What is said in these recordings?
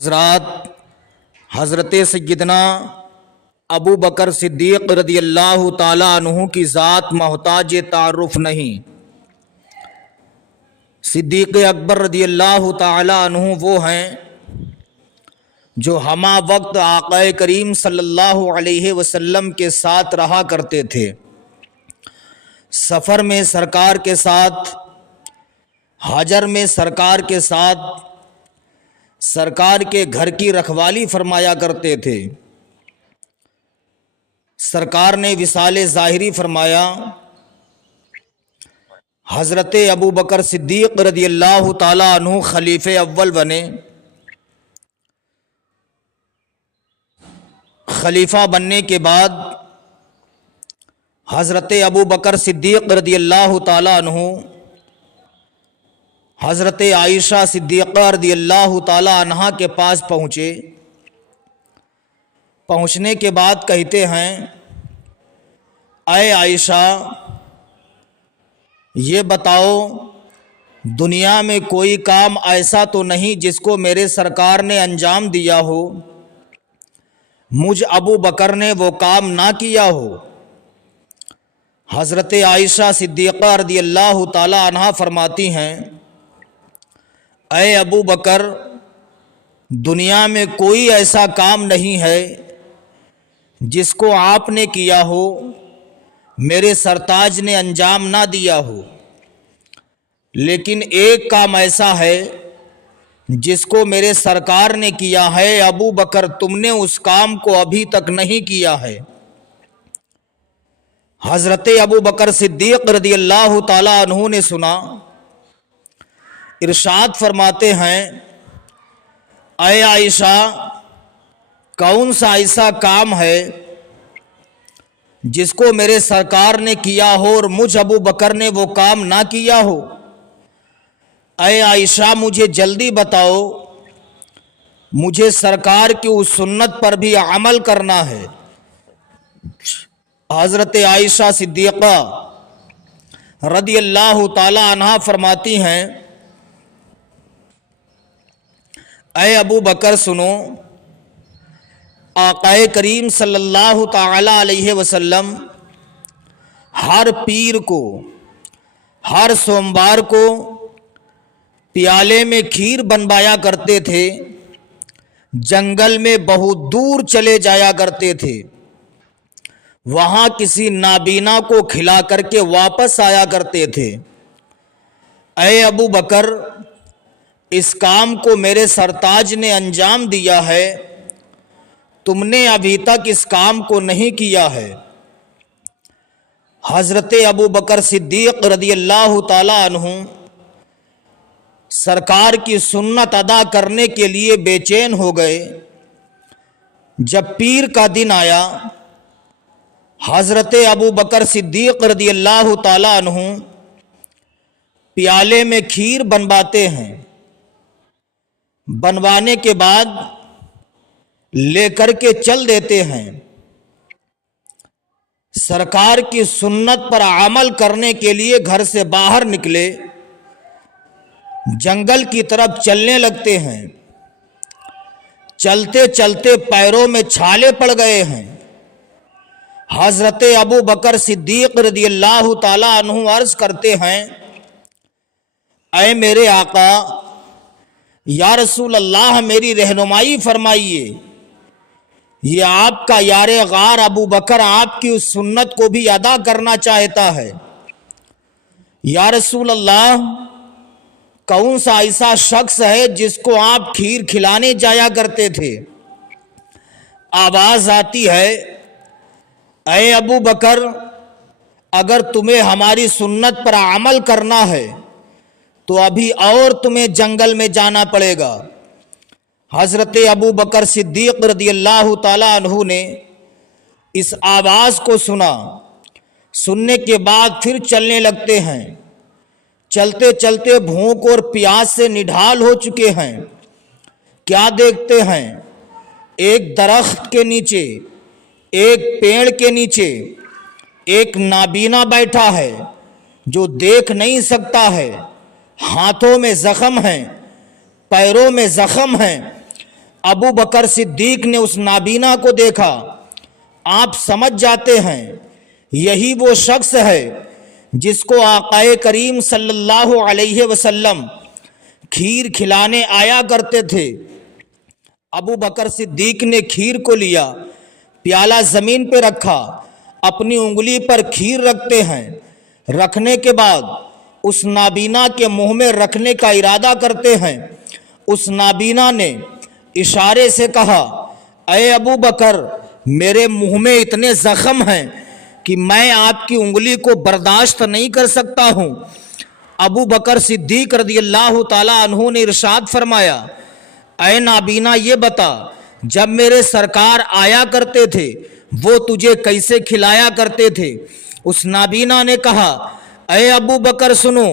حضرات، حضرت سیدنا ابو بکر صدیق رضی اللہ تعالیٰ عنہ کی ذات محتاج تعارف نہیں۔ صدیق اکبر رضی اللہ تعالیٰ عنہ وہ ہیں جو ہمہ وقت آقا کریم صلی اللہ علیہ وسلم کے ساتھ رہا کرتے تھے۔ سفر میں سرکار کے ساتھ، حاجر میں سرکار کے ساتھ، سرکار کے گھر کی رکھوالی فرمایا کرتے تھے۔ سرکار نے وصال ظاہری فرمایا، حضرت ابو بکر صدیق رضی اللہ تعالیٰ عنہ خلیفہ اول بنے۔ خلیفہ بننے کے بعد حضرت ابو بکر صدیق رضی اللہ تعالیٰ عنہ حضرت عائشہ صدیقہ رضی اللہ تعالیٰ عنہا کے پاس پہنچے۔ پہنچنے کے بعد کہتے ہیں، اے عائشہ، یہ بتاؤ دنیا میں کوئی کام ایسا تو نہیں جس کو میرے سرکار نے انجام دیا ہو، مجھ ابو بکر نے وہ کام نہ کیا ہو۔ حضرت عائشہ صدیقہ رضی اللہ تعالیٰ عنہا فرماتی ہیں، اے ابو بکر، دنیا میں کوئی ایسا کام نہیں ہے جس کو آپ نے کیا ہو، میرے سرتاج نے انجام نہ دیا ہو، لیکن ایک کام ایسا ہے جس کو میرے سرکار نے کیا ہے، ابو بکر تم نے اس کام کو ابھی تک نہیں کیا ہے۔ حضرت ابو بکر صدیق رضی اللہ تعالیٰ عنہ نے سنا، ارشاد فرماتے ہیں، اے عائشہ، کون سا ایسا کام ہے جس کو میرے سرکار نے کیا ہو اور مجھ ابو بکر نے وہ کام نہ کیا ہو؟ اے عائشہ، مجھے جلدی بتاؤ، مجھے سرکار کی اس سنت پر بھی عمل کرنا ہے۔ حضرت عائشہ صدیقہ رضی اللہ تعالی عنہا فرماتی ہیں، اے ابو بکر سنو، آقا کریم صلی اللہ تعالی علیہ وسلم ہر پیر کو، ہر سوموار کو پیالے میں کھیر بنوایا کرتے تھے، جنگل میں بہت دور چلے جایا کرتے تھے، وہاں کسی نابینا کو کھلا کر کے واپس آیا کرتے تھے۔ اے ابو بکر، اس کام کو میرے سرتاج نے انجام دیا ہے، تم نے ابھی تک اس کام کو نہیں کیا ہے۔ حضرت ابو بکر صدیق رضی اللہ تعالی عنہ سرکار کی سنت ادا کرنے کے لیے بے چین ہو گئے۔ جب پیر کا دن آیا، حضرت ابو بکر صدیق رضی اللہ تعالی عنہ پیالے میں کھیر بنواتے ہیں، بنوانے کے بعد لے کر کے چل دیتے ہیں۔ سرکار کی سنت پر عمل کرنے کے لیے گھر سے باہر نکلے، جنگل کی طرف چلنے لگتے ہیں۔ چلتے چلتے پیروں میں چھالے پڑ گئے ہیں۔ حضرت ابو بکر صدیق رضی اللہ تعالی عنہ عرض کرتے ہیں، اے میرے آقا، یا رسول اللہ، میری رہنمائی فرمائیے، یہ آپ کا یار غار ابو بکر آپ کی اس سنت کو بھی ادا کرنا چاہتا ہے۔ یا رسول اللہ، کون سا ایسا شخص ہے جس کو آپ کھیر کھلانے جایا کرتے تھے؟ آواز آتی ہے، اے ابو بکر، اگر تمہیں ہماری سنت پر عمل کرنا ہے تو ابھی اور تمہیں جنگل میں جانا پڑے گا۔ حضرت ابو بکر صدیق رضی اللہ تعالی عنہ نے اس آواز کو سنا، سننے کے بعد پھر چلنے لگتے ہیں۔ چلتے چلتے بھوک اور پیاس سے نڈھال ہو چکے ہیں۔ کیا دیکھتے ہیں؟ ایک درخت کے نیچے، ایک پیڑ کے نیچے ایک نابینا بیٹھا ہے جو دیکھ نہیں سکتا ہے، ہاتھوں میں زخم ہیں، پیروں میں زخم ہیں، ابو بکر صدیق نے اس نابینا کو دیکھا، آپ سمجھ جاتے ہیں یہی وہ شخص ہے جس کو آقائے کریم صلی اللہ علیہ وسلم کھیر کھلانے آیا کرتے تھے۔ ابو بکر صدیق نے کھیر کو لیا، پیالہ زمین پہ رکھا، اپنی انگلی پر کھیر رکھتے ہیں، رکھنے کے بعد اس نابینا کے منہ میں رکھنے کا ارادہ کرتے ہیں۔ اس نابینا نے اشارے سے کہا، اے ابو بکر، میرے منہ میں اتنے زخم ہیں کہ میں آپ کی انگلی کو برداشت نہیں کر سکتا ہوں۔ ابو بکر صدیق رضی اللہ تعالی عنہ نے ارشاد فرمایا، اے نابینا یہ بتا، جب میرے سرکار آیا کرتے تھے وہ تجھے کیسے کھلایا کرتے تھے؟ اس نابینا نے کہا، اے ابو بکر سنو،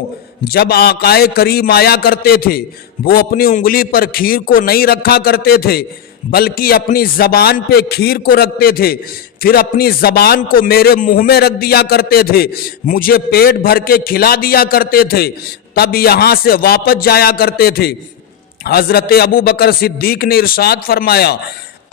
جب آقائے کریم آیا کرتے تھے وہ اپنی انگلی پر کھیر کو نہیں رکھا کرتے تھے بلکہ اپنی زبان پہ کھیر کو رکھتے تھے، پھر اپنی زبان کو میرے منہ میں رکھ دیا کرتے تھے، مجھے پیٹ بھر کے کھلا دیا کرتے تھے، تب یہاں سے واپس جایا کرتے تھے۔ حضرت ابو بکر صدیق نے ارشاد فرمایا،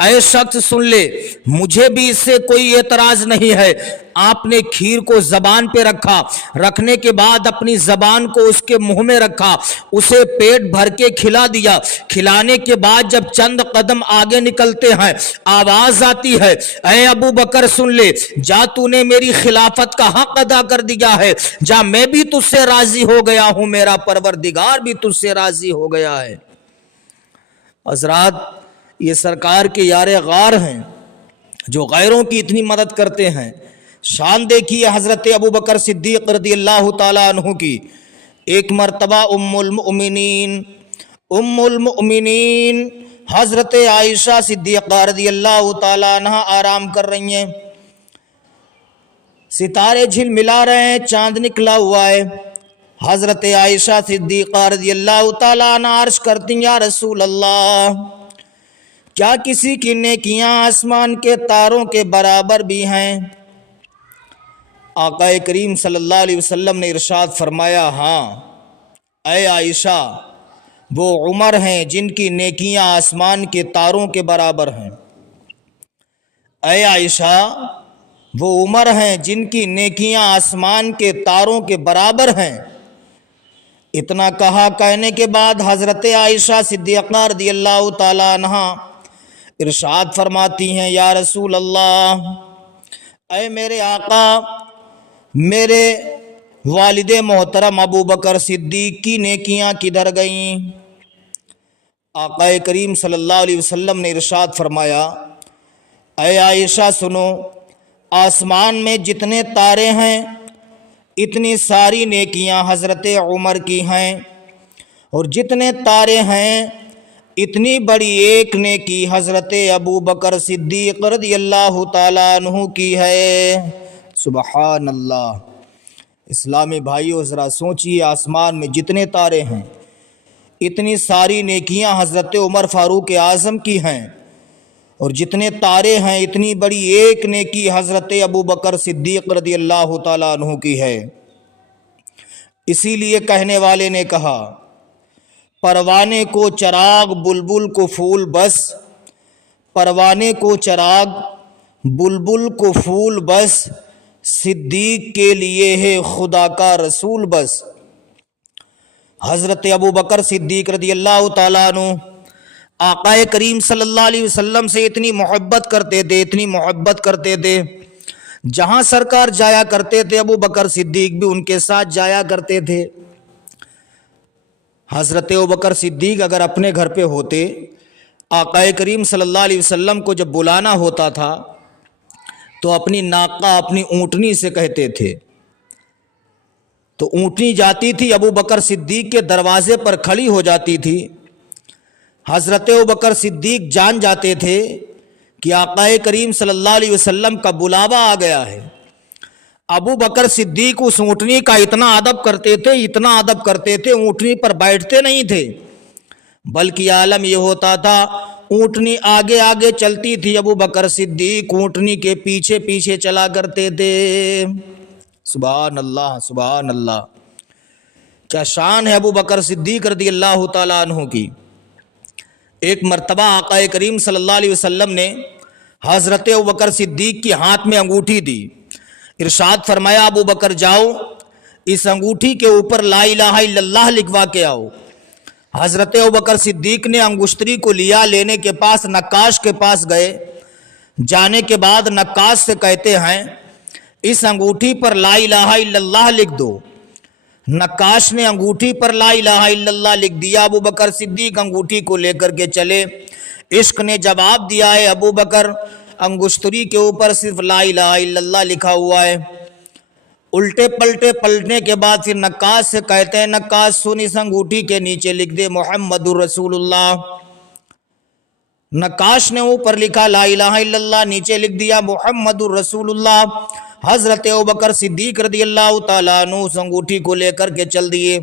اے شخص سن لے، مجھے بھی اس سے کوئی اعتراض نہیں ہے۔ آپ نے کھیر کو زبان پہ رکھا، رکھنے کے بعد اپنی زبان کو اس کے منہ میں رکھا، اسے پیٹ بھر کے کھلا دیا۔ کھلانے کے بعد جب چند قدم آگے نکلتے ہیں آواز آتی ہے، اے ابو بکر سن لے، جا تو نے میری خلافت کا حق ادا کر دیا ہے، جا میں بھی تجھ سے راضی ہو گیا ہوں، میرا پروردگار بھی تجھ سے راضی ہو گیا ہے۔ حضرات، یہ سرکار کے یار غار ہیں جو غیروں کی اتنی مدد کرتے ہیں۔ شان دیکھیے حضرت ابو بکر صدیق رضی اللہ تعالی عنہ کی۔ ایک مرتبہ ام المؤمنین حضرت عائشہ صدیقہ رضی اللہ تعالی عنہ آرام کر رہی ہیں، ستارے جھل ملا رہے ہیں، چاند نکلا ہوا ہے۔ حضرت عائشہ صدیقہ رضی اللہ تعالی عنہ عرض کرتی ہیں، یا رسول اللہ، کیا کسی کی نیکیاں آسمان کے تاروں کے برابر بھی ہیں؟ آقا کریم صلی اللہ علیہ وسلم نے ارشاد فرمایا، ہاں اے عائشہ، وہ عمر ہیں جن کی نیکیاں آسمان کے تاروں کے برابر ہیں۔ اے عائشہ، وہ عمر ہیں جن کی نیکیاں آسمان کے تاروں کے برابر ہیں۔ اتنا کہا، کہنے کے بعد حضرت عائشہ صدیقہ رضی اللہ تعالی عنہ ارشاد فرماتی ہیں، یا رسول اللہ، اے میرے آقا، میرے والد محترم ابو بکر صدیق کی نیکیاں کدھر گئیں؟ آقا کریم صلی اللہ علیہ وسلم نے ارشاد فرمایا، اے عائشہ سنو، آسمان میں جتنے تارے ہیں اتنی ساری نیکیاں حضرت عمر کی ہیں، اور جتنے تارے ہیں اتنی بڑی ایک نیکی حضرت ابو بکر صدیق رضی اللہ تعالیٰ عنہ کی ہے۔ سبحان اللہ۔ اسلامی بھائیو، ذرا سوچئے، آسمان میں جتنے تارے ہیں اتنی ساری نیکیاں حضرت عمر فاروق اعظم کی ہیں، اور جتنے تارے ہیں اتنی بڑی ایک نیکی حضرت ابو بکر صدیق رضی اللہ تعالیٰ عنہ کی ہے۔ اسی لیے کہنے والے نے کہا، پروانے کو چراغ بلبل کو پھول بس، پروانے کو چراغ بلبل کو پھول بس، صدیق کے لیے ہے خدا کا رسول بس۔ حضرت ابو بکر صدیق رضی اللہ تعالیٰ عنہ آقا کریم صلی اللہ علیہ وسلم سے اتنی محبت کرتے تھے، اتنی محبت کرتے تھے، جہاں سرکار جایا کرتے تھے ابو بکر صدیق بھی ان کے ساتھ جایا کرتے تھے۔ حضرت ابو بکر صدیق اگر اپنے گھر پہ ہوتے، آقا کریم صلی اللہ علیہ وسلم کو جب بلانا ہوتا تھا تو اپنی ناقہ، اپنی اونٹنی سے کہتے تھے، تو اونٹنی جاتی تھی، ابو بکر صدیق کے دروازے پر کھڑی ہو جاتی تھی۔ حضرت ابو بکر صدیق جان جاتے تھے کہ آقا کریم صلی اللہ علیہ وسلم کا بلاوا آ گیا ہے۔ ابو بکر صدیق اس اونٹنی کا اتنا ادب کرتے تھے، اتنا ادب کرتے تھے، اونٹنی پر بیٹھتے نہیں تھے، بلکہ عالم یہ ہوتا تھا اونٹنی آگے آگے چلتی تھی، ابو بکر صدیق اونٹنی کے پیچھے پیچھے چلا کرتے تھے۔ سبحان اللہ، سبحان اللہ، کیا شان ہے ابو بکر صدیق رضی اللہ تعالیٰ عنہ کی۔ ایک مرتبہ آقا کریم صلی اللہ علیہ وسلم نے حضرت ابوبکر صدیق کی ہاتھ میں انگوٹھی دی، ارشاد فرمایا ابو بکر جاؤ اس انگوٹھی کے اوپر لا الہ الا اللہ لکھوا کے آؤ۔ حضرت ابوبکر صدیق نے انگشتری کو لیا، لینے کے پاس نقاش کے پاس گئے، جانے کے بعد نقاش سے کہتے ہیں اس انگوٹھی پر لا الہ الا اللہ لکھ دو۔ نقاش نے انگوٹھی پر لا الہ الا اللہ لکھ دیا، ابو بکر صدیق انگوٹھی کو لے کر کے چلے۔ عشق نے جواب دیا ہے ابو بکر انگشتری کے اوپر صرف لا الہ الا اللہ لکھا ہوا ہے۔ الٹے پلٹے پلٹنے کے بعد پھر نقاش سے کہتے ہیں نقاش سن اس انگوٹھی کے نیچے لکھ دے محمد الرسول اللہ۔ نقاش نے اوپر لکھا لا الہ الا اللہ، نیچے لکھ دیا محمد الرسول اللہ۔ حضرت ابوبکر صدیق رضی اللہ تعالیٰ عنہ اس انگوٹھی کو لے کر کے چل دیے۔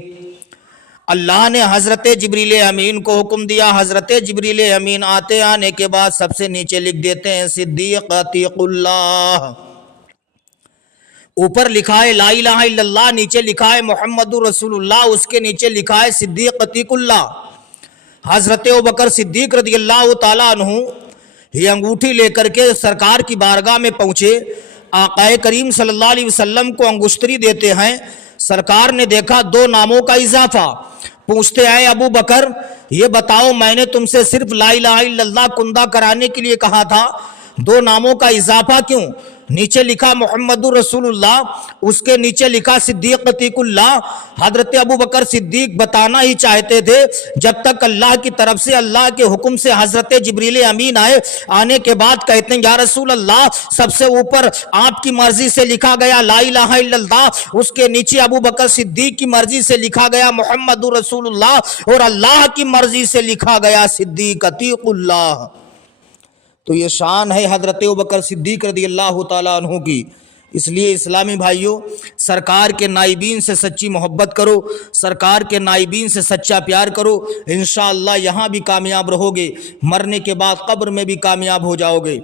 اللہ نے حضرت جبریل امین کو حکم دیا، حضرت جبریل امین آنے کے بعد سب سے نیچے لکھ دیتے ہیں صدیق عتیق اللہ۔ اوپر لکھا ہے لا الہ الا اللہ، نیچے لکھا ہے محمد رسول اللہ، اس کے نیچے لکھا ہے صدیق عتیق اللہ۔ حضرت ابوبکر صدیق رضی اللہ تعالیٰ عنہ یہ انگوٹھی لے کر کے سرکار کی بارگاہ میں پہنچے، آقا کریم صلی اللہ علیہ وسلم کو انگشتری دیتے ہیں۔ سرکار نے دیکھا دو ناموں کا اضافہ، پوچھتے ہیں ابو بکر یہ بتاؤ میں نے تم سے صرف لا الہ الا اللہ کندہ کرانے کے لیے کہا تھا، دو ناموں کا اضافہ کیوں؟ نیچے لکھا محمد رسول اللہ، اس کے نیچے لکھا صدیق عتیق اللہ۔ حضرت ابو بکر صدیق بتانا ہی چاہتے تھے جب تک اللہ کی طرف سے اللہ کے حکم سے حضرت جبریل امین آئے، آنے کے بعد کہتے ہیں یا رسول اللہ سب سے اوپر آپ کی مرضی سے لکھا گیا لا الہ الا اللہ، اس کے نیچے ابو بکر صدیق کی مرضی سے لکھا گیا محمد رسول اللہ، اور اللہ کی مرضی سے لکھا گیا صدیق عتیق اللہ۔ تو یہ شان ہے حضرت ابوبکر صدیق رضی اللہ تعالیٰ عنہ کی۔ اس لیے اسلامی بھائیوں سرکار کے نائبین سے سچی محبت کرو، سرکار کے نائبین سے سچا پیار کرو، انشاءاللہ یہاں بھی کامیاب رہو گے، مرنے کے بعد قبر میں بھی کامیاب ہو جاؤ گے۔